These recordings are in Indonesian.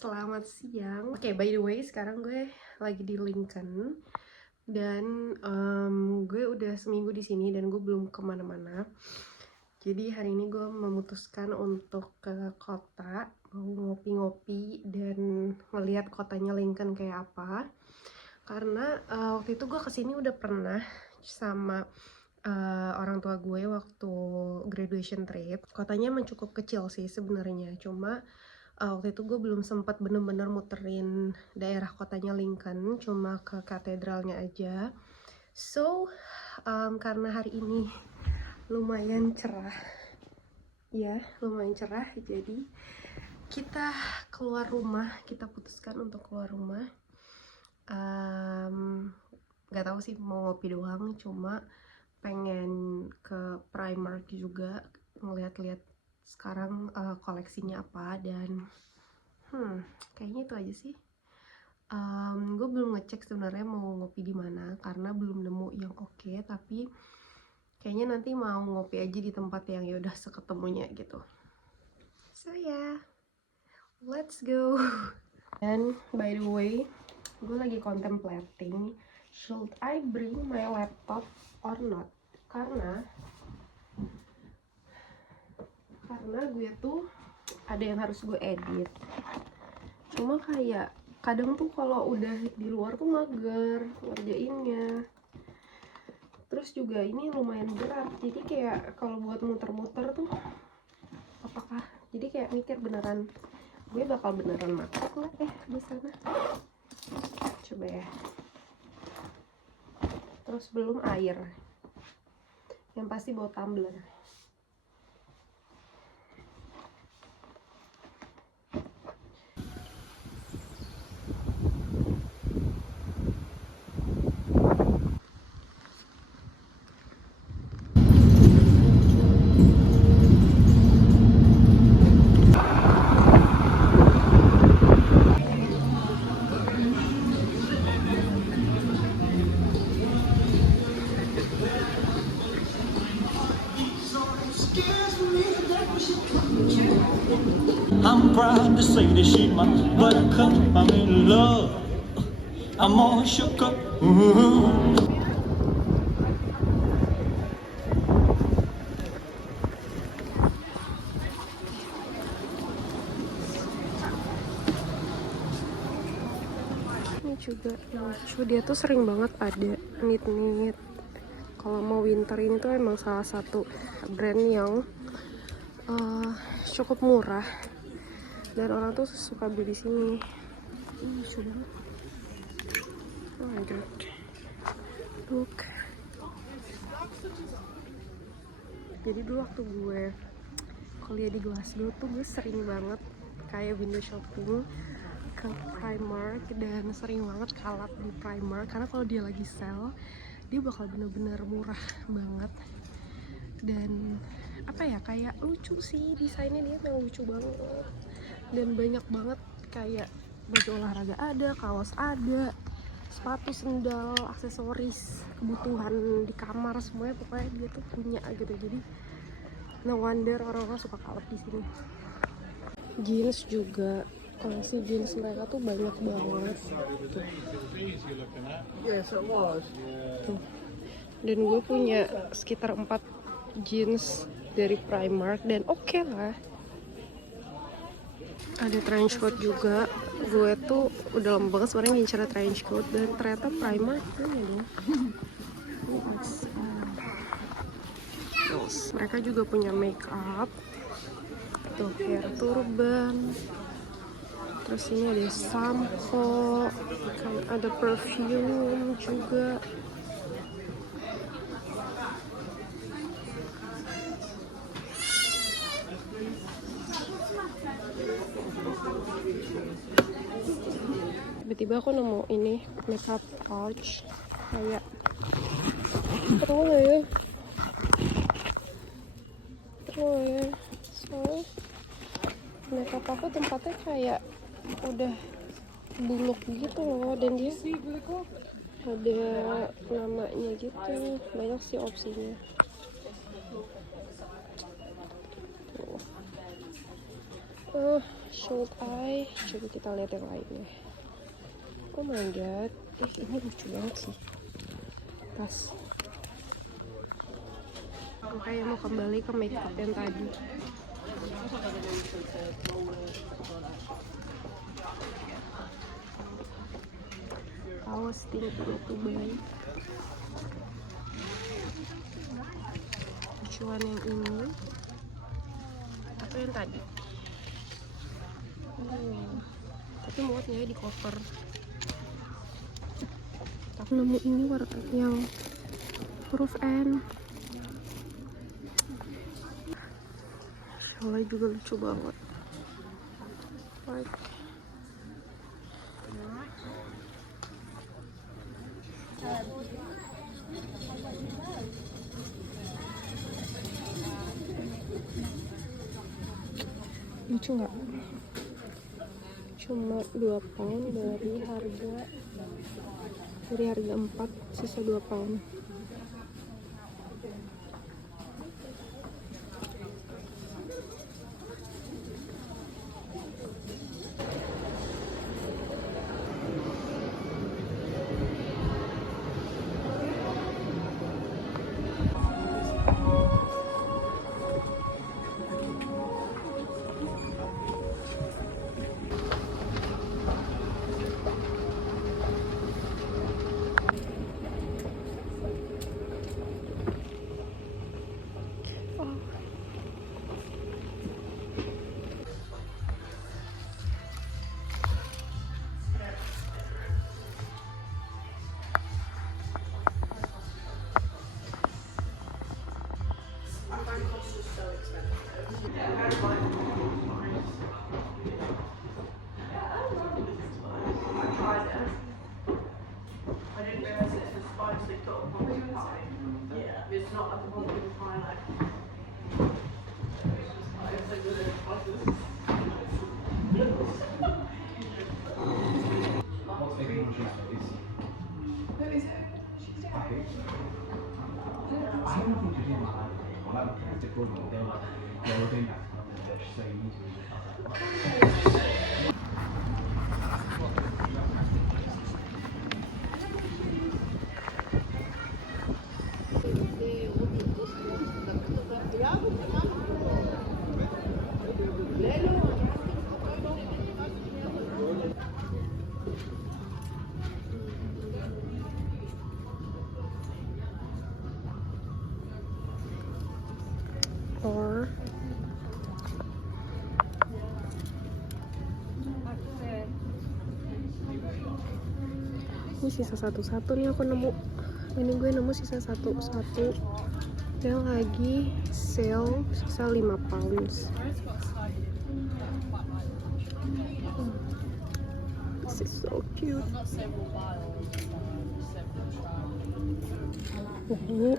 selamat siang. Oke, by the way, sekarang gue lagi di Lincoln dan gue udah seminggu di sini dan gue belum kemana-mana. Jadi hari ini gue memutuskan untuk ke kota, mau ngopi-ngopi dan ngeliat kotanya Lincoln kayak apa. Karena waktu itu gue kesini udah pernah sama orang tua gue waktu graduation trip. Kotanya emang cukup kecil sih sebenarnya, cuma waktu itu gue belum sempat bener-bener muterin daerah kotanya Lincoln, cuma ke katedralnya aja. So, karena hari ini lumayan cerah, jadi kita keluar rumah, kita putuskan untuk keluar rumah. Gak tahu sih mau ngopi doang, cuma pengen ke Primark juga ngeliat-liat sekarang koleksinya apa dan kayaknya itu aja sih. Gue belum ngecek sebenarnya mau ngopi di mana karena belum nemu yang oke, tapi kayaknya nanti mau ngopi aja di tempat yang ya udah seketemunya gitu. So yeah, let's go. And by the way, gue lagi contemplating should I bring my laptop or not, karena gue tuh ada yang harus gue edit. Cuma kayak kadang tuh kalau udah di luar tuh mager ngerjainnya. Terus juga ini lumayan berat, jadi kayak kalau buat muter-muter tuh apakah, jadi kayak mikir beneran gue bakal beneran makan nggak di sana. Coba ya. Terus belum air, yang pasti bawa tumbler. I'm proud to say that she my buttercup. I'm in love. I'm all shook up. Ini juga lucu, dia tuh sering banget ada knit. Kalau mau winter ini tuh emang salah satu brand yang cukup murah dan orang tuh suka beli di sini. Lucu banget. Oh my god, look. Jadi dulu waktu gue kuliah di Glasgow tuh gue sering banget kayak window shopping ke Primark dan sering banget kalap di Primark karena kalau dia lagi sale dia bakal bener-bener murah banget. Dan apa ya, kayak lucu sih, desainnya dia memang lucu banget dan banyak banget kayak baju olahraga ada, kaos ada, sepatu, sendal, aksesoris, kebutuhan di kamar semuanya pokoknya dia tuh punya gitu. Jadi no wonder orang-orang suka kalap di sini. Jeans juga, koleksi jeans mereka tuh banyak banget tuh. Tuh. Dan gue punya sekitar 4 jeans dari Primark dan oke lah. Ada trench coat juga. Gue tuh udah lama banget sebenarnya ngincer trench coat dan ternyata Primark punya dong. Terus mereka juga punya make up. Tuh hair turban. Terus ini ada sampo, ada perfume juga. Tiba-tiba aku nemu ini makeup pouch kayak terus ya. So makeup aku tempatnya kayak udah buluk gitu loh, dan dia ada namanya gitu, banyak sih opsinya. Should I? Coba kita lihat yang lainnya. Oh my god, ini lucu banget sih. Tas. Aku kayak mau kembali ke makeup yang tadi. I was thinking to buy. Lucuan yang ini atau yang tadi? Tapi muatnya di cover. Aku nemu ini warna yang huruf N. Soalnya juga lucu banget. Like. Lucu nggak? Cuma 2 pound dari harga 4, sisa 2 pound. Or ini sisa satu nih aku nemu. Ini gue nemu sisa satu yang lagi sale, sisa 5 pounds. This is so cute. Ini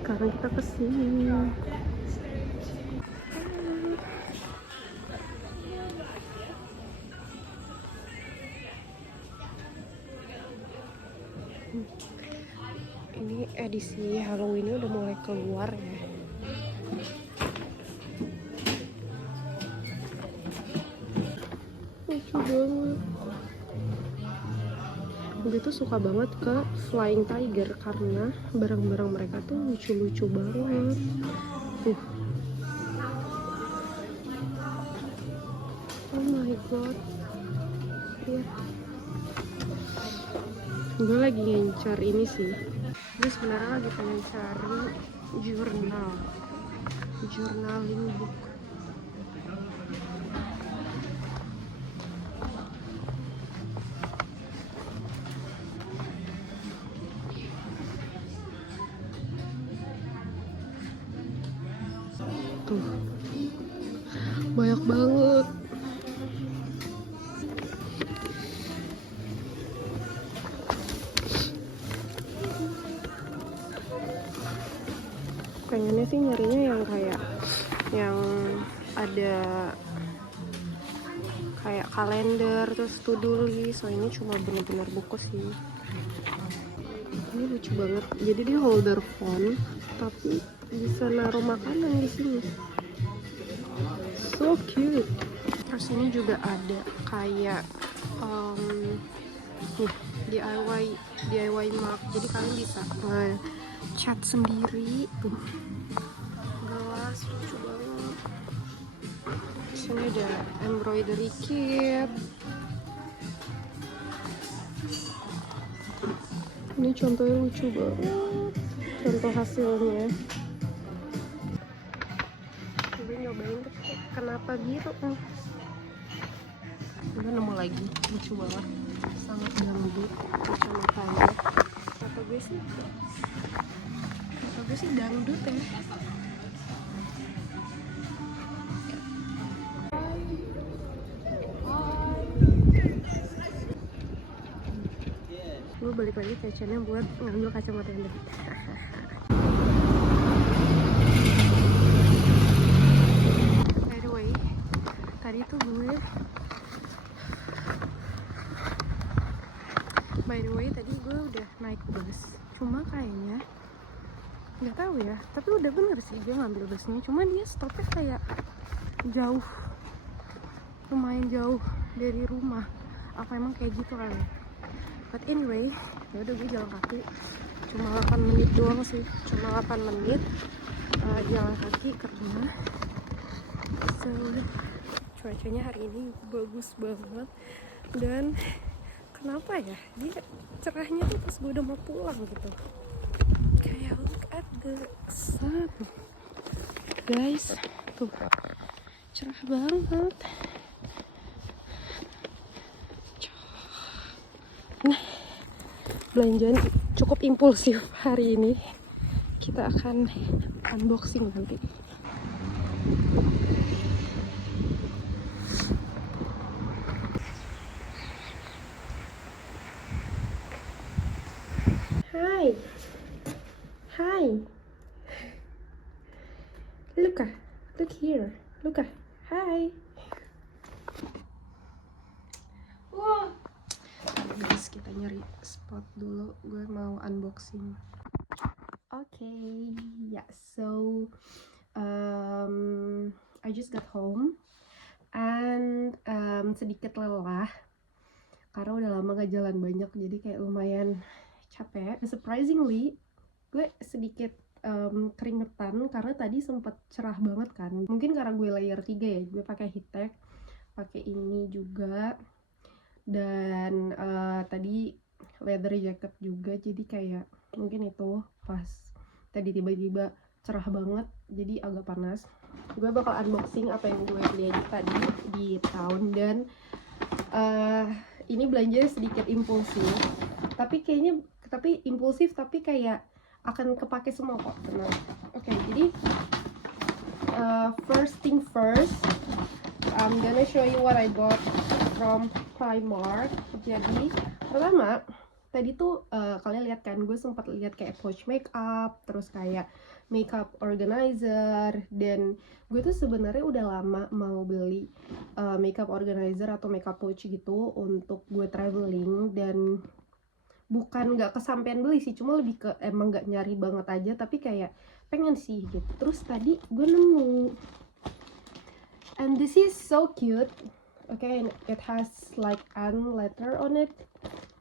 sekarang kita kesini. Ini edisi Halloween udah mulai keluar ya. Lucu banget. Gue tuh suka banget ke Flying Tiger karena barang-barang mereka tuh lucu-lucu banget. Oh my god. Lihat. Gue lagi ngincar ini sih. Gue sebenarnya lagi pengen cari journaling book. Tuh, banyak banget. Pengennya sih nyarinya yang kayak yang ada kayak kalender, terus to-do list. So ini cuma bener-bener buku sih. Ini lucu banget. Jadi dia holder phone, tapi bisa naruh makanan di sini. So cute. Terus ini juga ada kayak nih, DIY mug. Jadi kalian bisa cat sendiri tuh. Gelas lucu banget. Sini ada embroidery kit. Ini contohnya lucu banget. Contoh hasilnya. Coba nyobain tuh kenapa biru nih. Udah nemu lagi, lucu banget. Sangat dangdut kacamatanya. Kata gue sih dangdut ya. Gue balik lagi ke channel buat ngambil kacamata yang lebih. By the way, tadi tuh gue udah naik bus. Cuma kayaknya nggak tahu ya, tapi udah bener sih dia ngambil busnya. Cuma dia stopnya kayak jauh, lumayan jauh dari rumah. Apa emang kayak gitu kali? But anyway, ya udah gue jalan kaki cuma 8 menit doang sih, cuma 8 menit jalan kaki karena cuacanya hari ini bagus banget. Dan kenapa ya dia cerahnya tuh pas gue udah mau pulang gitu. Kayak look at the sun guys, tuh cerah banget. Nah, belanjaan cukup impulsif hari ini. Kita akan unboxing nanti. Hi. Look here. Hi. Wow. Guys, kita nyari spot dulu. Gue mau unboxing. Okay, yeah. So, I just got home and sedikit lelah karena udah lama gak jalan banyak, jadi kayak lumayan capek. Surprisingly, gue sedikit keringetan karena tadi sempet cerah banget kan. Mungkin karena gue layer 3 ya, gue pakai heat tech, pakai ini juga, dan tadi leather jacket juga, jadi kayak mungkin itu pas tadi tiba-tiba cerah banget jadi agak panas. Gue bakal unboxing apa yang gue beli tadi di town, dan ini belanja sedikit impulsif, tapi impulsif tapi kayak akan kepake semua kok, tenang. Oke, jadi first thing first, I'm gonna show you what I bought from Primark. Jadi pertama tadi tuh kalian lihat kan, gue sempat lihat kayak pouch makeup, terus kayak makeup organizer, dan gue tuh sebenarnya udah lama mau beli makeup organizer atau makeup pouch gitu untuk gue traveling, dan bukan nggak kesampean beli sih, cuma lebih ke emang nggak nyari banget aja, tapi kayak pengen sih gitu. Terus tadi gue nemu, and this is so cute. Okay, and it has like an letter on it.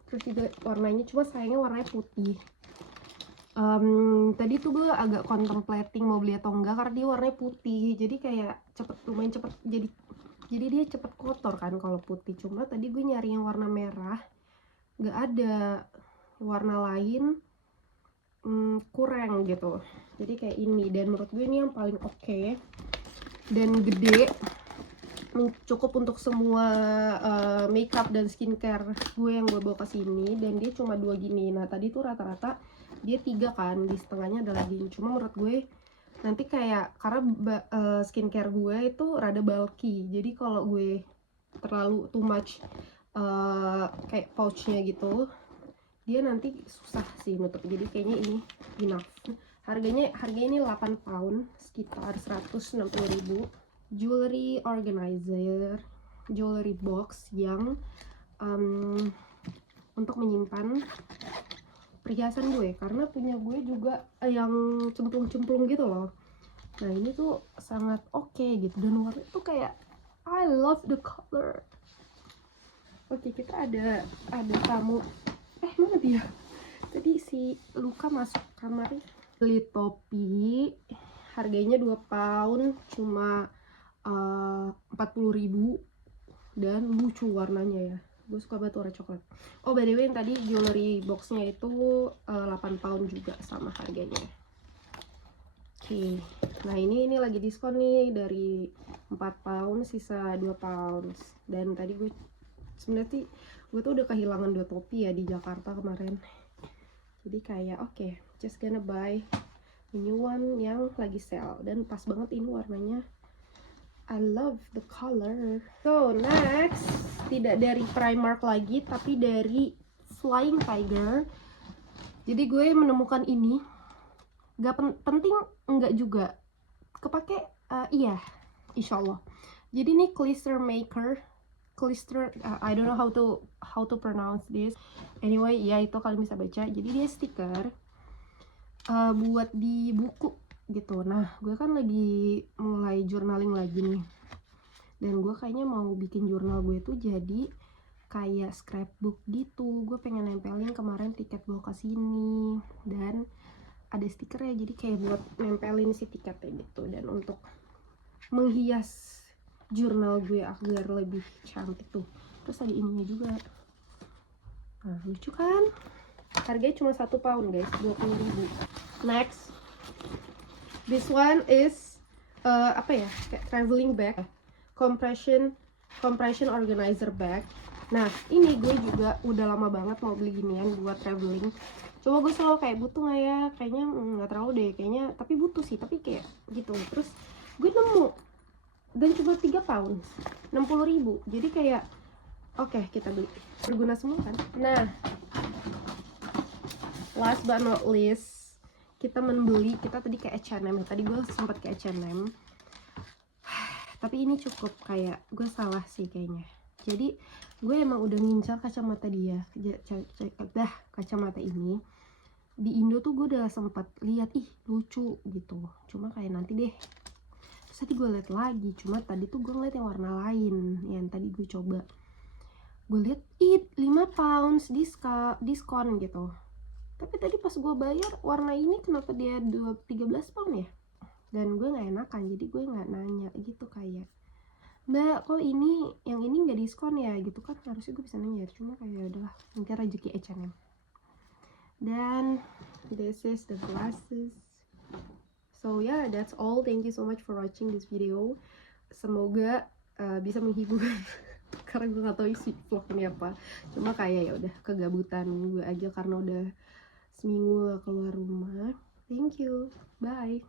Terus juga warnanya, cuma sayangnya warnanya putih. Tadi tuh gue agak contemplating mau beli atau enggak karena dia warnanya putih, jadi kayak lumayan cepet, jadi dia cepet kotor kan kalau putih. Cuma tadi gue nyari yang warna merah, nggak ada. Warna lain kurang gitu, jadi kayak ini, dan menurut gue ini yang paling oke dan gede, cukup untuk semua makeup dan skincare gue yang gue bawa ke sini. Dan dia cuma 2 gini. Nah tadi tuh rata-rata dia 3 kan, di setengahnya ada lagi. Cuma menurut gue nanti kayak, karena skincare gue itu rada bulky, jadi kalau gue terlalu too much kayak pouchnya gitu, dia nanti susah sih nutup. Jadi kayaknya ini enough. Harganya ini 8 pound, sekitar 160.000. Jewelry organizer, jewelry box yang untuk menyimpan perhiasan gue, karena punya gue juga yang cemplung-cemplung gitu loh. Nah ini tuh sangat oke gitu, dan warna itu kayak I love the color. Oke, kita ada tamu. Mana dia? Tadi si Luka masuk kamarnya. Beli topi, harganya 2 pound, cuma 40.000, dan lucu warnanya ya. Gue suka banget warna coklat. Oh by the way, yang tadi jewelry boxnya itu 8 pound juga sama harganya. Oke, nah ini lagi diskon nih, dari 4 pound sisa 2 pound. Dan tadi gue sebenarnya sih gue tuh udah kehilangan 2 topi ya di Jakarta kemarin. Jadi kayak oke, just gonna buy a new one yang lagi sale, dan pas banget ini warnanya. I love the color. So next, tidak dari Primark lagi, tapi dari Flying Tiger. Jadi gue menemukan ini, gak penting enggak juga, kepake iya, insya Allah. Jadi ini Clister Maker, Clister, I don't know how to pronounce this. Anyway, ya itu kalian bisa baca. Jadi dia stiker buat di buku gitu. Nah, gue kan lagi mulai journaling lagi nih, dan gue kayaknya mau bikin jurnal gue tuh jadi kayak scrapbook gitu. Gue pengen nempelin kemarin tiket gue ke sini, dan ada stikernya, jadi kayak buat nempelin si tiketnya gitu, dan untuk menghias jurnal gue agar lebih cantik tuh. Terus ada ininya juga. Nah, lucu kan? Harganya cuma 1 pound guys, 20.000. Next, this one is apa ya, kayak traveling bag, compression organizer bag. Nah ini gue juga udah lama banget mau beli ginian buat traveling. Coba gue selalu kayak butuh nggak ya, kayaknya nggak terlalu deh kayaknya, tapi butuh sih, tapi kayak gitu. Terus gue nemu, dan cuma 3 pound, 60.000. Jadi kayak oke, kita beli, berguna semua kan. Nah, last but not least, kita tadi ke H&M. Tadi gue sempat ke H&M, tapi ini cukup, kayak gue salah sih kayaknya. Jadi gue emang udah ngincar kacamata dia, kacamata ini di Indo tuh. Gue udah sempat lihat, ih lucu gitu, cuma kayak nanti deh. Terus tadi gue lihat lagi, cuma tadi tuh gue ngeliat yang warna lain, yang tadi gue coba. Gue lihat 5 pounds diskon gitu. Tapi tadi pas gue bayar warna ini, kenapa dia 13 pound ya? Dan gue nggak enakan, jadi gue nggak nanya gitu, kayak Mbak, kok yang ini nggak diskon ya gitu kan, harusnya gue bisa nanya. Cuma kayak udahlah, mungkin rezeki H&M. Dan this is the glasses. So yeah, that's all. Thank you so much for watching this video. Semoga bisa menghibur karena gue gak tahu isi vlog ini apa. Cuma kayak ya udah kegabutan gue aja karena udah seminggu gak keluar rumah. Thank you, bye.